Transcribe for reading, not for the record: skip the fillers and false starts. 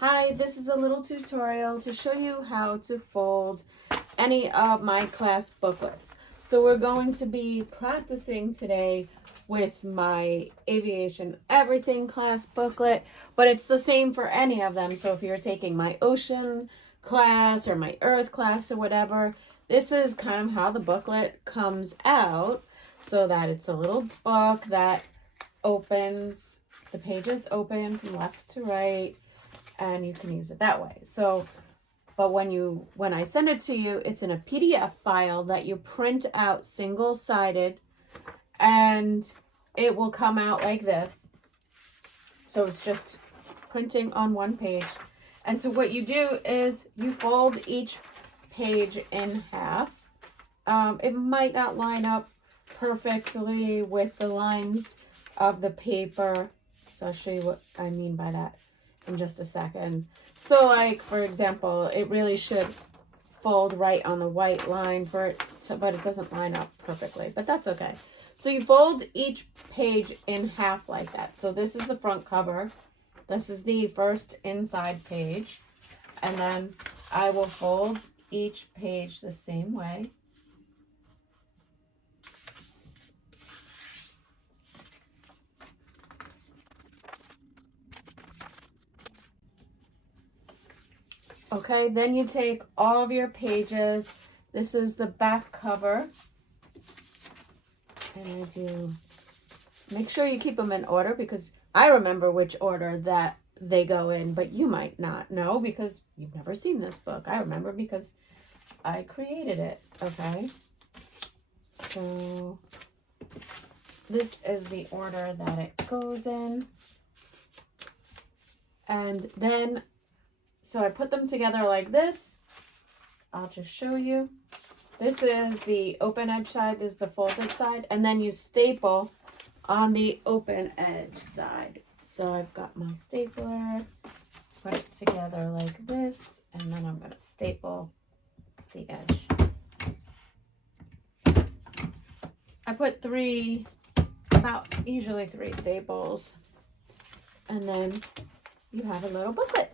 Hi, this is a little tutorial to show you how to fold any of my class booklets. So we're going to be practicing today with my Aviation Everything class booklet, but it's the same for any of them. So if you're taking my Ocean class or my Earth class or whatever, this is kind of how the booklet comes out, so that it's a little book that opens, the pages open from left to right, and you can use it that way. So, but when I send it to you, it's in a PDF file that you print out single-sided, and it will come out like this. So it's just printing on one page. And so what you do is you fold each page in half. It might not line up perfectly with the lines of the paper, so I'll show you what I mean by that in just a second. So like, for example, it really should fold right on the white line for it to, but it doesn't line up perfectly, but that's okay. So you fold each page in half like that. So this is the front cover. This is the first inside page. And then I will fold each page the same way. Okay, then you take all of your pages. This is the back cover. And I do, make sure you keep them in order, because I remember which order that they go in, but you might not know because you've never seen this book. I remember because I created it, okay? So this is the order that it goes in. And then, so I put them together like this. I'll just show you. This is the open edge side, this is the folded side, and then you staple on the open edge side. So I've got my stapler, put it together like this, and then I'm going to staple the edge. I put usually three staples, and then you have a little booklet.